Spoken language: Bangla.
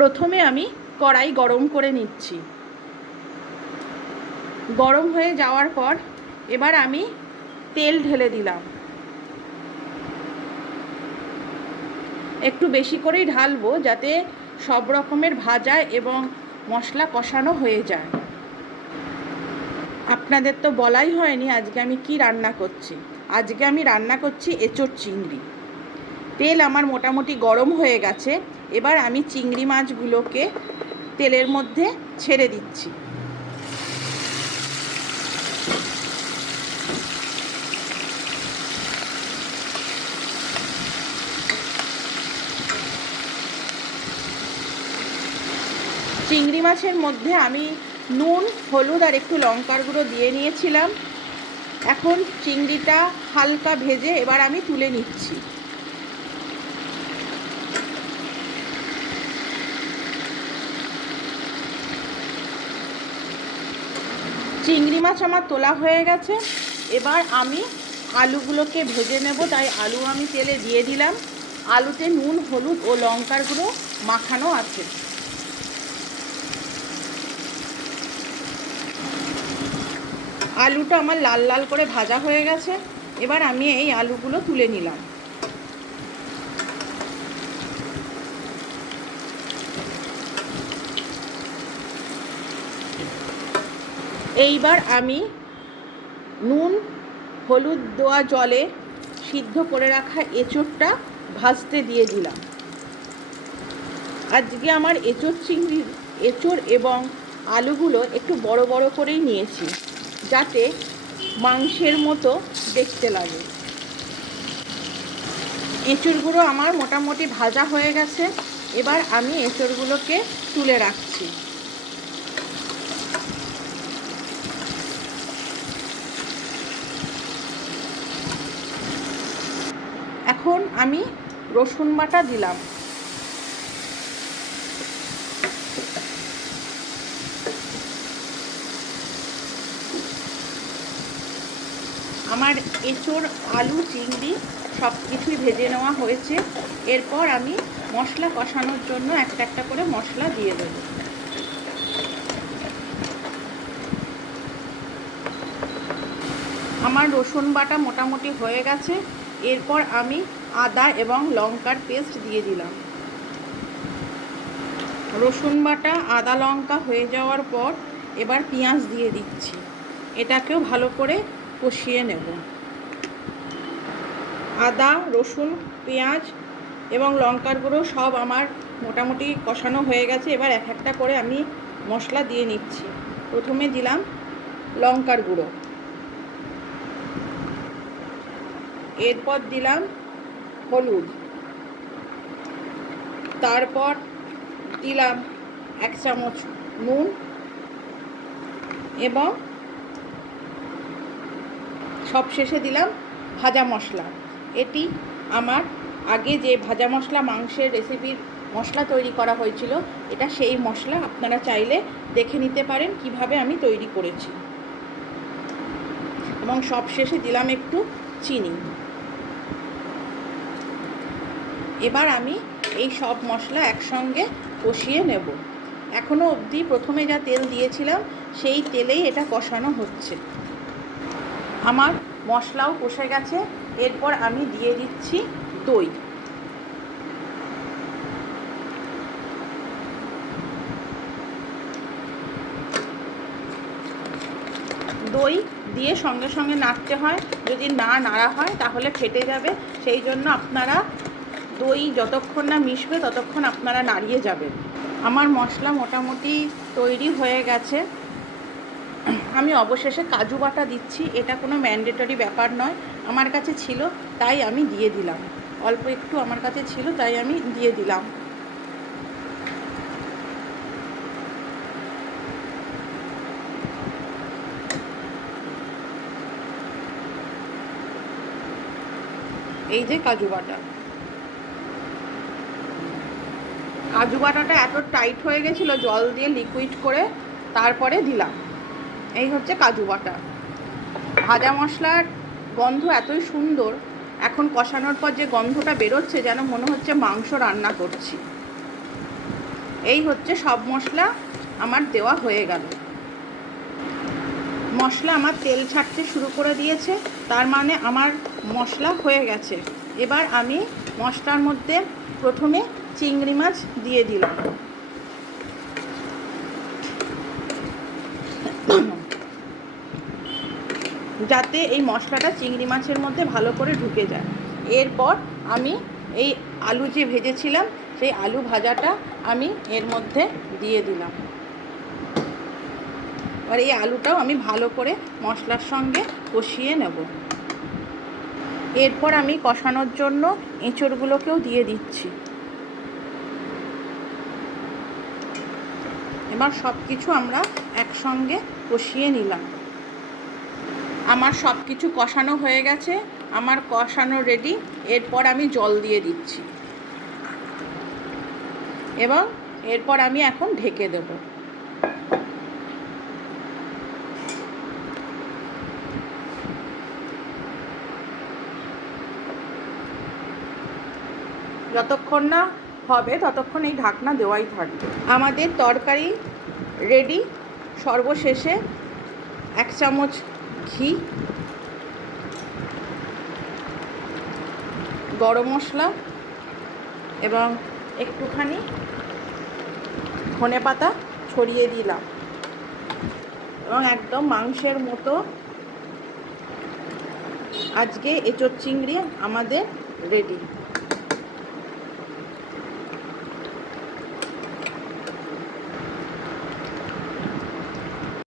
প্রথমে আমি কড়াই গরম করে নিচ্ছি। গরম হয়ে যাওয়ার পর এবার আমি তেল ঢেলে দিলাম। একটু বেশি করেই ঢালবো যাতে সব রকমের ভাজা এবং মশলা কষানো হয়ে যায়। আপনাদের তো বলাই হয়নি আজকে আমি কি রান্না করছি। আজকে আমি রান্না করছি এঁচোড় চিংড়ি। তেল আমার মোটামুটি গরম হয়ে গেছে। এবার আমি চিংড়ি মাছগুলোকে তেলের মধ্যে ছেড়ে দিচ্ছি। চিংড়ি মাছের মধ্যে আমি নুন, হলুদ আর একটু লঙ্কার গুঁড়ো দিয়ে নিয়েছিলাম। এখন চিংড়িটা হালকা ভেজে এবার আমি তুলে নিচ্ছি। চিংড়ি মাছ আমার তোলা হয়ে গেছে। এবার আমি আলুগুলোকে ভেজে নেব, তাই আলু আমি তেলে দিয়ে দিলাম। আলুতে নুন, হলুদ ও লঙ্কার গুঁড়ো মাখানো আছে। আলুটা আমার লাল লাল করে ভাজা হয়ে গেছে। এবার আমি এই আলুগুলো তুলে নিলাম। এইবার আমি নুন হলুদ দেওয়া জলে সিদ্ধ করে রাখা এঁচোড়টা ভাজতে দিয়ে দিলাম। আজকে আমার এঁচোড় এবং আলুগুলো একটু বড় বড় করেই নিয়েছি, যাতে মাংসের মতো দেখতে লাগে। এঁচোড়গুলো আমার মোটামুটি ভাজা হয়ে গেছে। এবার আমি এঁচোড়গুলোকে তুলে রাখছি। এখন আমি রসুন বাটা দিলাম। আমার এঁচোড়, আলু, চিংড়ি সব কিছুই ভেজে নেওয়া হয়েছে। এরপর আমি মশলা কষানোর জন্য একটা একটা করে মশলা দিয়ে দেব। আমার রসুন বাটা মোটামুটি হয়ে গেছে। এরপর আমি আদা এবং লঙ্কার পেস্ট দিয়ে দিলাম। রসুন বাটা, আদা, লঙ্কা হয়ে যাওয়ার পর এবার পেঁয়াজ দিয়ে দিচ্ছি। এটাকেও ভালো করে কষিয়ে নেব। আদা, রসুন, পেঁয়াজ এবং লঙ্কার গুঁড়ো সব আমার মোটামুটি কষানো হয়ে গেছে। এবার এক একটা করে আমি মশলা দিয়ে নিচ্ছি। প্রথমে দিলাম লঙ্কার গুঁড়ো, এরপর দিলাম হলুদ, তারপর দিলাম 1 চামচ নুন এবং সবশেষে দিলাম ভাজা মশলা। এটি আমার আগে যে ভাজা মশলা মাংসের রেসিপির মশলা তৈরি করা হয়েছিল, এটা সেই মশলা। আপনারা চাইলে দেখে নিতে পারেন কিভাবে আমি তৈরি করেছি। এবং সবশেষে দিলাম একটু চিনি। এবার আমি এই সব মশলা একসঙ্গে কষিয়ে নেব। এখনও অবধি প্রথমে যা তেল দিয়েছিলাম সেই তেলেই এটা কষানো হচ্ছে। আমার মশলাও কষে গেছে। এরপর আমি দিয়ে দিচ্ছি দই। দই দিয়ে সঙ্গে সঙ্গে নাড়তে হয়। যদি না নাড়া হয় তাহলে ফেটে যাবে। সেই জন্য আপনারা দই যতক্ষণ না মিশবে ততক্ষণ আপনারা নাড়িয়ে যাবেন। আমার মশলা মোটামুটি তৈরি হয়ে গেছে। আমি অবশেষে কাজু বাটা দিচ্ছি। এটা কোনো ম্যান্ডেটরি ব্যাপার নয়, আমার কাছে ছিল তাই আমি দিয়ে দিলাম। অল্প একটু আমার কাছে ছিল তাই আমি দিয়ে দিলাম। এই যে কাজু বাটা। কাজু বাটাটা এত টাইট হয়ে গেছিলো, জল দিয়ে লিকুইড করে তারপরে দিলাম। এই হচ্ছে কাজু বাটা। ভাজা মশলার গন্ধ এতই সুন্দর, এখন কষানোর পর যে গন্ধটা বেরোচ্ছে যেন মনে হচ্ছে মাংস রান্না করছি। এই হচ্ছে সব মশলা আমার দেওয়া হয়ে গেল। মশলা আমার তেল ছাড়তে শুরু করে দিয়েছে, তার মানে আমার মশলা হয়ে গেছে। এবার আমি মশলার মধ্যে প্রথমে চিংড়ি মাছ দিয়ে দিলাম। যাতে এই মশলাটা চিংড়ি মাছের মধ্যে ভালো করে ঢুকে যায়। এরপর আমি এই আলু যে ভেজেছিলাম সেই আলু ভাজাটা আমি এর মধ্যে দিয়ে দিলাম। আর এই আলুটাও আমি ভালো করে মশলার সঙ্গে কষিয়ে নেব। এরপর আমি কষানোর জন্য এঁচড়গুলোকেও দিয়ে দিচ্ছি। এবার সব কিছু আমরা একসঙ্গে কষিয়ে নিলাম। আমার সব কিছু কষানো হয়ে গেছে, আমার কষানো রেডি। এরপর আমি জল দিয়ে দিচ্ছি এবং এরপর আমি এখন ঢেকে দেব। যতক্ষণ না হবে ততক্ষণ এই ঢাকনা দেওয়াই থাকবে। আমাদের তরকারি রেডি। সর্বশেষে 1 চামচ ঘি, গরম মশলা এবং একটুখানি ধনেপাতা ছড়িয়ে দিলাম এবং একদম মাংসের মতো আজকে এঁচোড় চিংড়ি আমাদের রেডি।